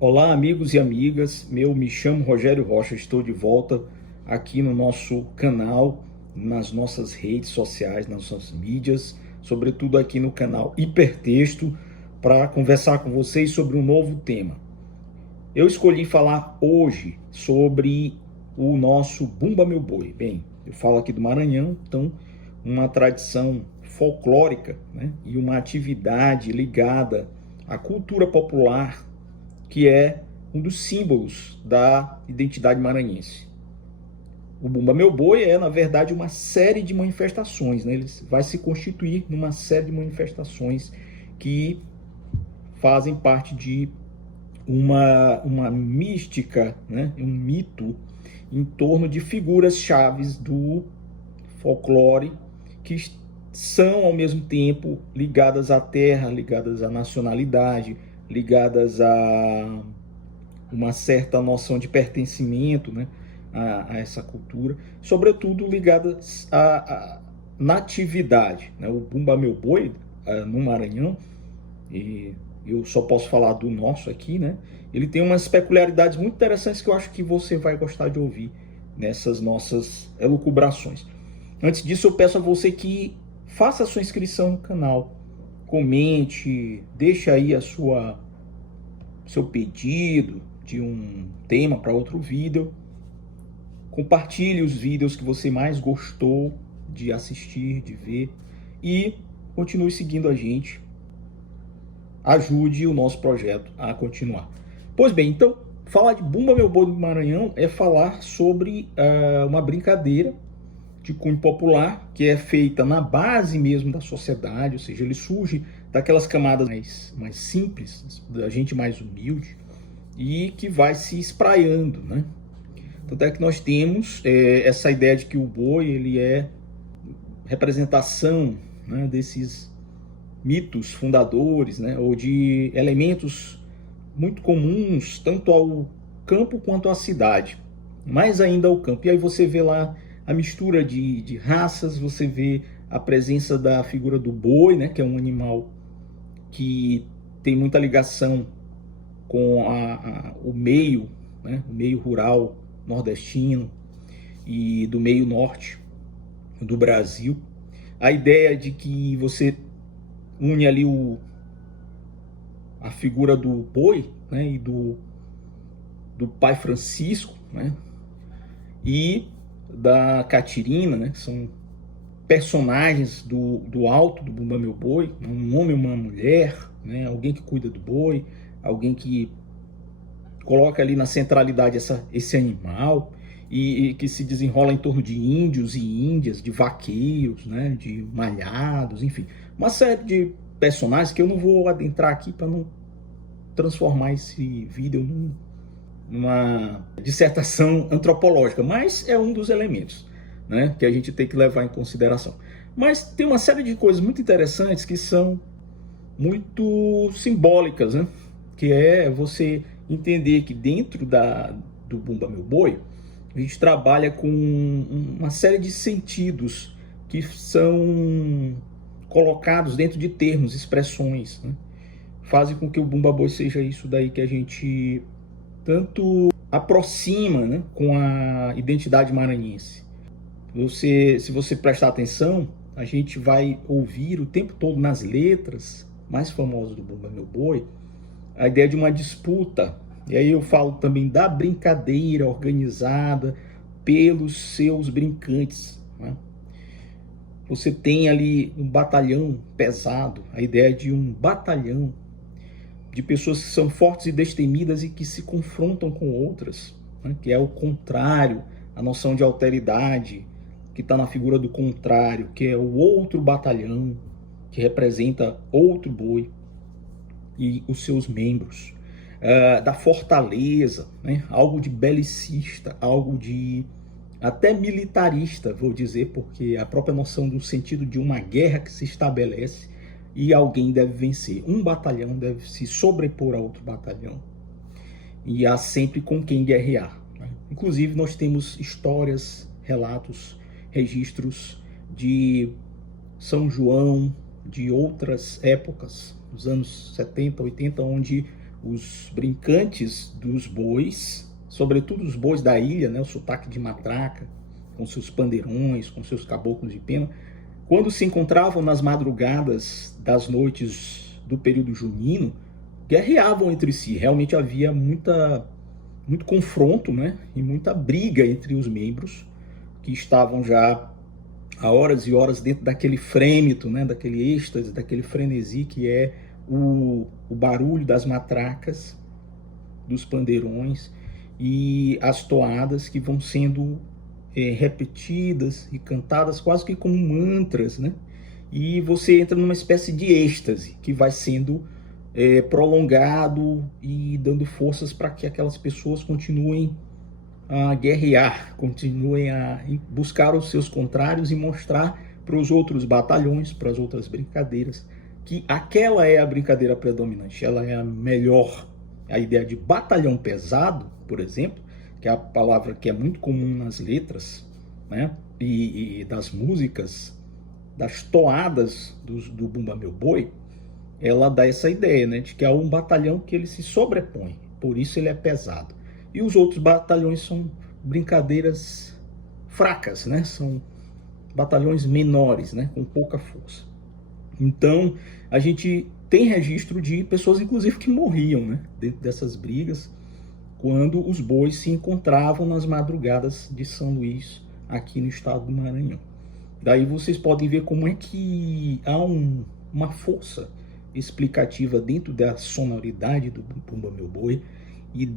Olá, amigos e amigas. Me chamo Rogério Rocha. Estou de volta aqui no nosso canal, nas nossas redes sociais, nas nossas mídias, sobretudo aqui no canal Hipertexto, para conversar com vocês sobre um novo tema. Eu escolhi falar hoje sobre o nosso Bumba Meu Boi. Bem, eu falo aqui do Maranhão, então uma tradição folclórica, né, e uma atividade ligada à cultura popular que é um dos símbolos da identidade maranhense. O Bumba Meu Boi é, na verdade, uma série de manifestações, né? Ele vai se constituir numa série de manifestações que fazem parte de uma mística, né? Um mito em torno de figuras chaves do folclore que são, ao mesmo tempo, ligadas à terra, ligadas à nacionalidade, ligadas a uma certa noção de pertencimento, né, a essa cultura, sobretudo ligadas à natividade. Né? O Bumba Meu Boi, no Maranhão, e eu só posso falar do nosso aqui, né? Ele tem umas peculiaridades muito interessantes que eu acho que você vai gostar de ouvir nessas nossas elucubrações. Antes disso, eu peço a você que faça a sua inscrição no canal, comente, deixe aí seu pedido de um tema para outro vídeo, compartilhe os vídeos que você mais gostou de assistir, de ver, e continue seguindo a gente, ajude o nosso projeto a continuar. Pois bem, então, falar de Bumba Meu Boi do Maranhão é falar sobre uma brincadeira de cunho popular, que é feita na base mesmo da sociedade, ou seja, ele surge daquelas camadas mais simples, da gente mais humilde, e que vai se espraiando, né? Tanto é que nós temos essa ideia de que o boi ele é representação, né, desses mitos fundadores, né, ou de elementos muito comuns tanto ao campo quanto à cidade, mais ainda ao campo. E aí você vê lá a mistura de raças, você vê a presença da figura do boi, né, que é um animal que tem muita ligação com o meio, né, o meio rural nordestino e do meio norte do Brasil. A ideia de que você une ali a figura do boi, né, e do pai Francisco, né, e da Catirina, né, que são personagens do alto do Bumba Meu Boi, um homem e uma mulher, né, alguém que cuida do boi, alguém que coloca ali na centralidade esse animal e que se desenrola em torno de índios e índias, de vaqueiros, né, de malhados, enfim. Uma série de personagens que eu não vou adentrar aqui para não transformar esse vídeo numa dissertação antropológica, mas é um dos elementos, né, que a gente tem que levar em consideração. Mas tem uma série de coisas muito interessantes que são muito simbólicas, né, que é você entender que dentro do Bumba Meu Boi, a gente trabalha com uma série de sentidos que são colocados dentro de termos, expressões, né? Fazem com que o Bumba Boi seja isso daí que a gente tanto aproxima, né, com a identidade maranhense. Se você prestar atenção, a gente vai ouvir o tempo todo nas letras mais famosas do Bumba Meu Boi a ideia de uma disputa. E aí eu falo também da brincadeira organizada pelos seus brincantes, né? Você tem ali um batalhão pesado, a ideia de um batalhão de pessoas que são fortes e destemidas e que se confrontam com outras, né? Que é o contrário, a noção de alteridade, que está na figura do contrário, que é o outro batalhão, que representa outro boi e os seus membros. Da fortaleza, né? Algo de belicista, algo de até militarista, vou dizer, porque a própria noção do sentido de uma guerra que se estabelece e alguém deve vencer. Um batalhão deve se sobrepor a outro batalhão e há sempre com quem guerrear, né? Inclusive nós temos histórias, relatos, registros de São João, de outras épocas, dos anos 70, 80, onde os brincantes dos bois, sobretudo os bois da ilha, né, o sotaque de matraca, com seus pandeirões, com seus caboclos de pena, quando se encontravam nas madrugadas das noites do período junino, guerreavam entre si. Realmente havia muito confronto, né, e muita briga entre os membros que estavam já há horas e horas dentro daquele frêmito, né, daquele êxtase, daquele frenesi que é o barulho das matracas, dos pandeirões e as toadas que vão sendo repetidas e cantadas quase que como mantras, né? E você entra numa espécie de êxtase que vai sendo prolongado e dando forças para que aquelas pessoas continuem a guerrear, continuem a buscar os seus contrários e mostrar para os outros batalhões, para as outras brincadeiras, que aquela é a brincadeira predominante, ela é a melhor. A ideia de batalhão pesado, por exemplo, que é a palavra que é muito comum nas letras, né, e das músicas, das toadas do Bumba Meu Boi, ela dá essa ideia, né, de que é um batalhão que ele se sobrepõe, por isso ele é pesado. E os outros batalhões são brincadeiras fracas, né, são batalhões menores, né, com pouca força. Então, a gente tem registro de pessoas, inclusive, que morriam, né, dentro dessas brigas, quando os bois se encontravam nas madrugadas de São Luís, aqui no estado do Maranhão. Daí vocês podem ver como é que há uma força explicativa dentro da sonoridade do Bumba Meu Boi e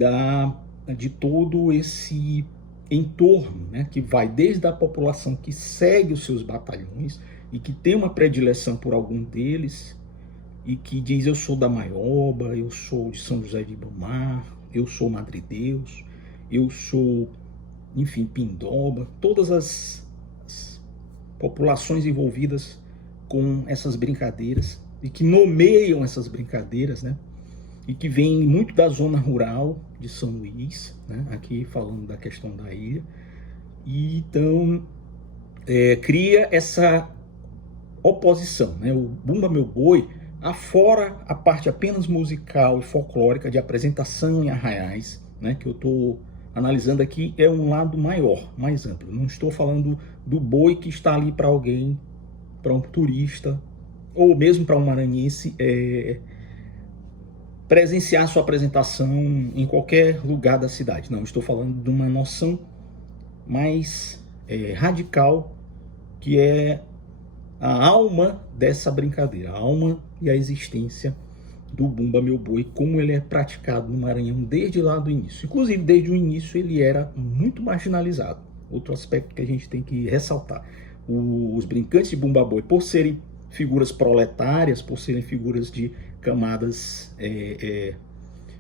de todo esse entorno, né, que vai desde a população que segue os seus batalhões e que tem uma predileção por algum deles e que diz: eu sou da Maioba, eu sou de São José de Ibamar, eu sou Madre Deus, eu sou, enfim, Pindoba, todas as populações envolvidas com essas brincadeiras e que nomeiam essas brincadeiras, né? E que vem muito da zona rural de São Luís, né? Aqui falando da questão da ilha. E então cria essa oposição, né? O Bumba Meu Boi, afora a parte apenas musical e folclórica de apresentação em arraiais, né, que eu estou analisando aqui, é um lado maior, mais amplo. Não estou falando do boi que está ali para alguém, para um turista, ou mesmo para um maranhense presenciar sua apresentação em qualquer lugar da cidade. Não, estou falando de uma noção mais radical, que é a alma dessa brincadeira, a alma e a existência do Bumba Meu Boi, como ele é praticado no Maranhão desde lá do início. Inclusive, desde o início ele era muito marginalizado. Outro aspecto que a gente tem que ressaltar. Os brincantes de Bumba Boi, por serem figuras proletárias, por serem figuras de camadas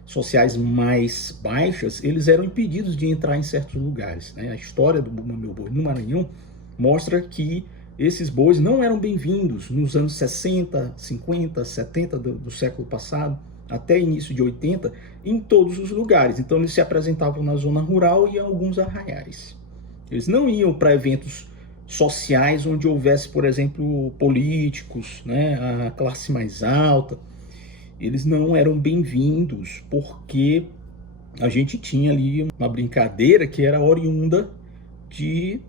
sociais mais baixas, eles eram impedidos de entrar em certos lugares, né? A história do Bumba Meu Boi no Maranhão mostra que esses bois não eram bem-vindos nos anos 60, 50, 70 do século passado, até início de 80, em todos os lugares. Então eles se apresentavam na zona rural e em alguns arraiais. Eles não iam para eventos sociais onde houvesse, por exemplo, políticos, né, a classe mais alta. Eles não eram bem-vindos porque a gente tinha ali uma brincadeira que era oriunda de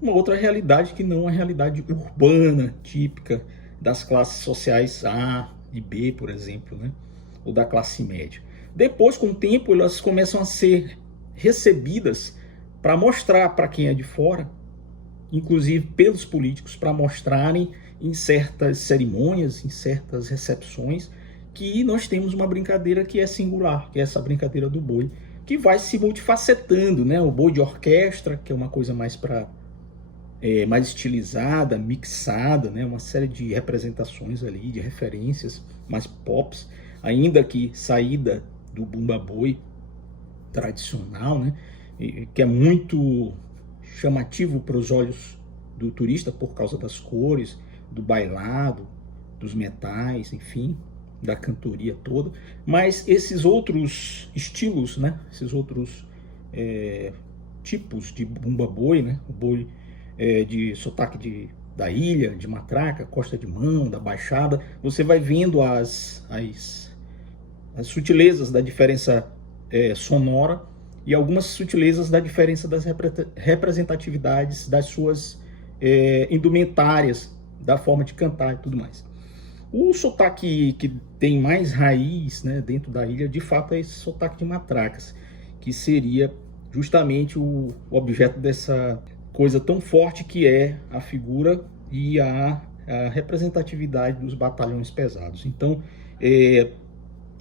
uma outra realidade que não a realidade urbana típica das classes sociais A e B, por exemplo, né? Ou da classe média. Depois, com o tempo, elas começam a ser recebidas para mostrar para quem é de fora, inclusive pelos políticos, para mostrarem em certas cerimônias, em certas recepções, que nós temos uma brincadeira que é singular, que é essa brincadeira do boi, que vai se multifacetando, né? O boi de orquestra, que é uma coisa mais mais estilizada, mixada, né? Uma série de representações ali, de referências mais pops, ainda que saída do Bumba Boi tradicional, né? Que é muito chamativo para os olhos do turista por causa das cores, do bailado, dos metais, enfim, da cantoria toda. Mas esses outros estilos, né? Esses outros tipos de Bumba Boi, né? O boi de sotaque da ilha, de matraca, costa de mão, da baixada, você vai vendo as as sutilezas da diferença sonora e algumas sutilezas da diferença das representatividades das suas indumentárias, da forma de cantar e tudo mais. O sotaque que tem mais raiz, né, dentro da ilha, de fato, é esse sotaque de matracas, que seria justamente o objeto dessa coisa tão forte que é a figura e a representatividade dos batalhões pesados. Então,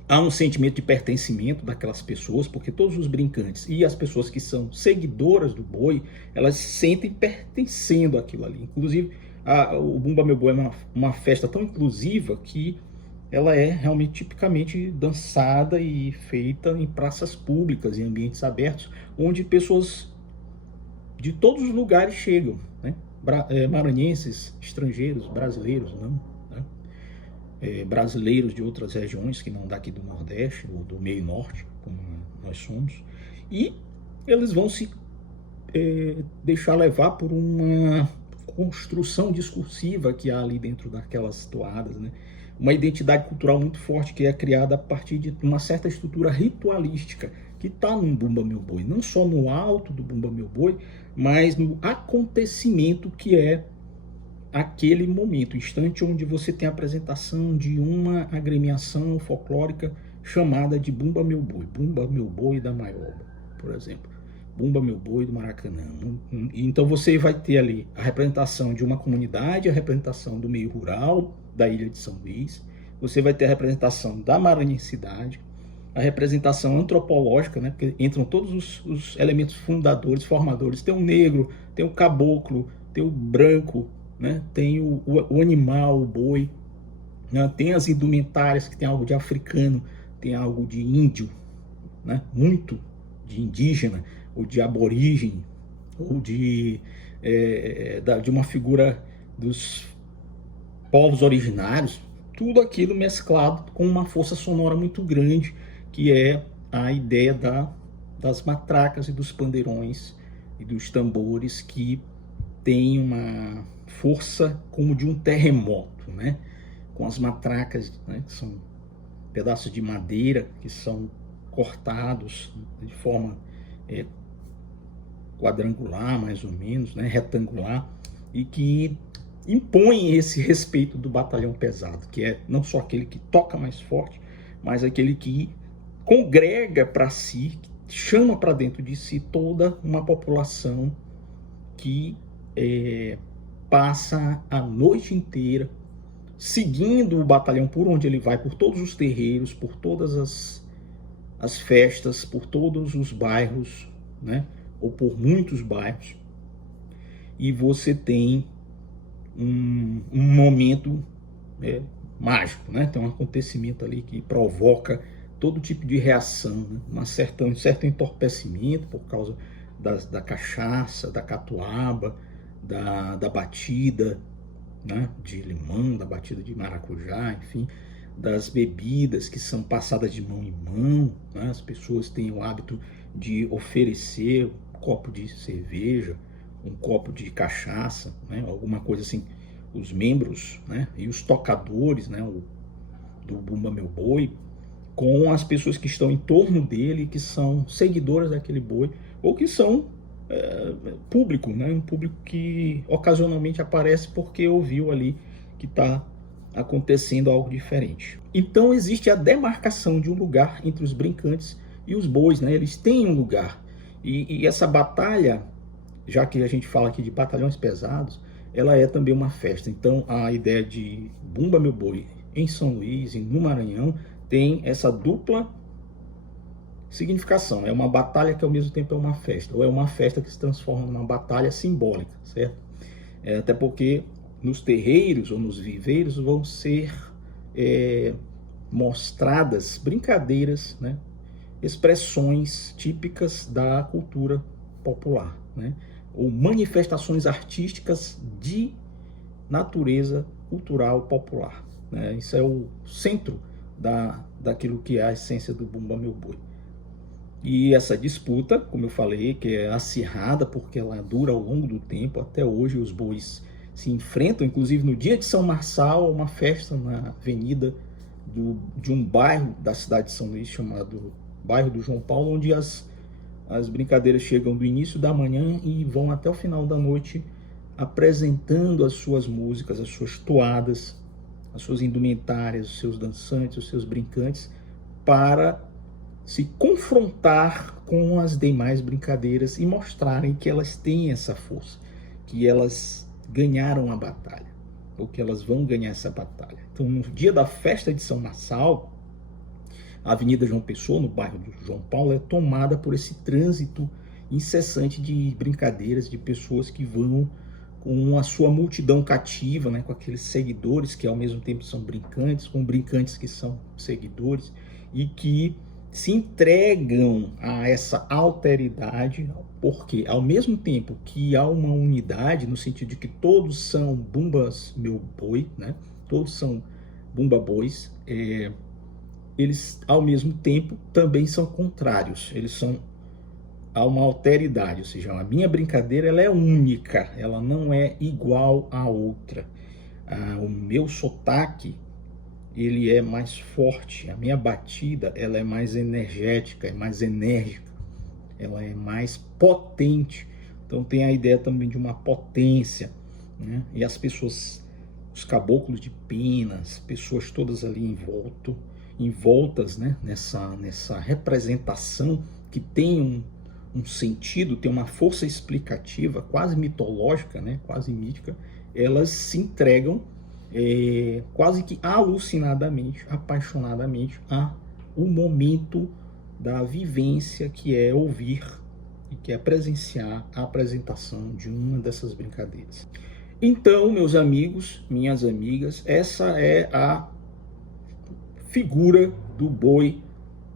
há um sentimento de pertencimento daquelas pessoas, porque todos os brincantes e as pessoas que são seguidoras do boi, elas se sentem pertencendo àquilo ali. Inclusive, o Bumba Meu Boi é uma festa tão inclusiva que ela é realmente tipicamente dançada e feita em praças públicas, em ambientes abertos, onde pessoas de todos os lugares chegam, né? Maranhenses, estrangeiros, brasileiros, não, né? Brasileiros de outras regiões que não daqui do Nordeste ou do meio Norte, como nós somos, e eles vão se deixar levar por uma construção discursiva que há ali dentro daquelas toadas, né? Uma identidade cultural muito forte que é criada a partir de uma certa estrutura ritualística que está no Bumba Meu Boi, não só no alto do Bumba Meu Boi, mas no acontecimento que é aquele momento, instante onde você tem a apresentação de uma agremiação folclórica chamada de Bumba Meu Boi da Maioba, por exemplo. Bumba Meu Boi do Maracanã. Então você vai ter ali a representação de uma comunidade, a representação do meio rural da ilha de São Luís, você vai ter a representação da maranhensidade, a representação antropológica, né, porque entram todos os elementos fundadores, formadores, tem o negro, tem o caboclo, tem o branco, né, tem o animal, o boi, né, tem as indumentárias que tem algo de africano, tem algo de índio, né, muito de indígena, ou de aborígene, ou de uma figura dos povos originários, tudo aquilo mesclado com uma força sonora muito grande, que é a ideia das matracas e dos pandeirões e dos tambores, que tem uma força como de um terremoto, né? Com as matracas, né, que são pedaços de madeira que são cortados de forma quadrangular, mais ou menos, né, retangular, e que impõe esse respeito do batalhão pesado, que é não só aquele que toca mais forte, mas aquele que congrega para si, chama para dentro de si toda uma população que passa a noite inteira seguindo o batalhão por onde ele vai, por todos os terreiros, por todas as festas, por todos os bairros, né? Ou por muitos bairros, e você tem um momento mágico, né? Tem um acontecimento ali que provoca todo tipo de reação, né? Um certo entorpecimento por causa da cachaça, da catuaba, da batida, né, de limão, da batida de maracujá, enfim, das bebidas que são passadas de mão em mão, né? As pessoas têm o hábito de oferecer um copo de cerveja, um copo de cachaça, né, alguma coisa assim, os membros, né, e os tocadores, né, do Bumba Meu Boi, com as pessoas que estão em torno dele, que são seguidoras daquele boi, ou que são público, né, um público que ocasionalmente aparece porque ouviu ali que está acontecendo algo diferente. Então existe a demarcação de um lugar entre os brincantes e os bois, né? Eles têm um lugar, e essa batalha, já que a gente fala aqui de batalhões pesados, ela é também uma festa. Então a ideia de Bumba Meu Boi em São Luís e no Maranhão tem essa dupla significação. É uma batalha que ao mesmo tempo é uma festa, ou é uma festa que se transforma numa batalha simbólica, certo? Até porque nos terreiros ou nos viveiros vão ser mostradas brincadeiras, né? Expressões típicas da cultura popular, né? Ou manifestações artísticas de natureza cultural popular, né? Isso é o centro daquilo que é a essência do Bumba Meu Boi. E essa disputa, como eu falei, que é acirrada porque ela dura ao longo do tempo, até hoje os bois se enfrentam, inclusive no dia de São Marçal, uma festa na Avenida de um bairro da cidade de São Luís chamado Bairro do João Paulo, onde as brincadeiras chegam do início da manhã e vão até o final da noite, apresentando as suas músicas, as suas toadas, as suas indumentárias, os seus dançantes, os seus brincantes, para se confrontar com as demais brincadeiras e mostrarem que elas têm essa força, que elas ganharam a batalha, ou que elas vão ganhar essa batalha. Então, no dia da festa de São Marçal, a Avenida João Pessoa, no bairro do João Paulo, é tomada por esse trânsito incessante de brincadeiras, de pessoas que vão com a sua multidão cativa, né, com aqueles seguidores que ao mesmo tempo são brincantes, com brincantes que são seguidores, e que se entregam a essa alteridade, porque ao mesmo tempo que há uma unidade, no sentido de que todos são bumbas meu boi, né, todos são bumba bois, eles ao mesmo tempo também são contrários, eles são a uma alteridade, ou seja, a minha brincadeira ela é única, ela não é igual à outra. O meu sotaque ele é mais forte, a minha batida ela é mais energética, é mais enérgica, ela é mais potente. Então tem a ideia também de uma potência, né? E as pessoas, os caboclos de penas, pessoas todas ali envoltas, né? nessa representação que tem um sentido, tem uma força explicativa, quase mitológica, né? Quase mítica, elas se entregam quase que alucinadamente, apaixonadamente, a o momento da vivência, que é ouvir e que é presenciar a apresentação de uma dessas brincadeiras. Então, meus amigos, minhas amigas, essa é a figura do boi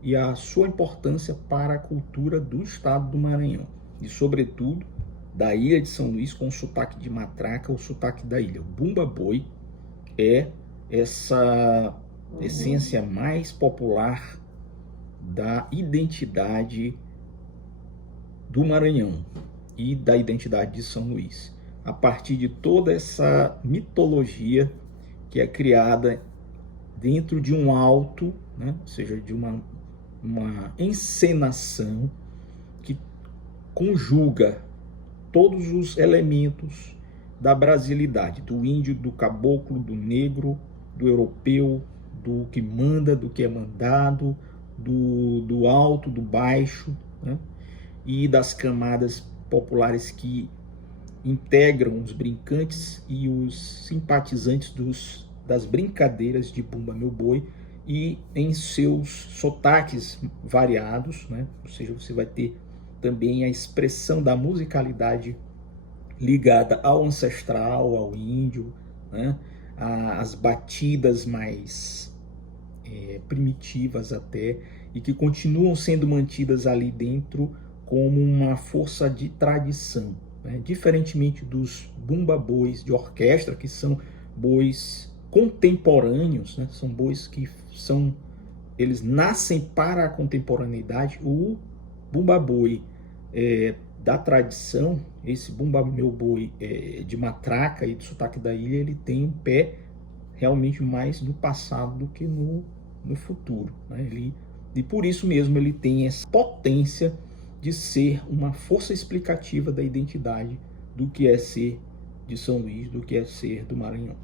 e a sua importância para a cultura do estado do Maranhão e, sobretudo, da ilha de São Luís, com o sotaque de matraca, o sotaque da ilha. O bumba boi é essa essência mais popular da identidade do Maranhão e da identidade de São Luís, a partir de toda essa mitologia que é criada dentro de um alto, né? Ou seja, de uma encenação que conjuga todos os elementos da brasilidade, do índio, do caboclo, do negro, do europeu, do que manda, do que é mandado, do alto, do baixo, né? E das camadas populares que integram os brincantes e os simpatizantes das brincadeiras de Bumba Meu Boi, e em seus sotaques variados, né? Ou seja, você vai ter também a expressão da musicalidade ligada ao ancestral, ao índio, né? As batidas mais primitivas até, e que continuam sendo mantidas ali dentro como uma força de tradição, né? Diferentemente dos bumba bois de orquestra, que são bois contemporâneos, né? São bois que eles nascem para a contemporaneidade. O bumba boi da tradição, esse bumba meu boi de matraca e de sotaque da ilha, ele tem um pé realmente mais no passado do que no futuro, né? E por isso mesmo ele tem essa potência de ser uma força explicativa da identidade do que é ser de São Luís, do que é ser do Maranhão.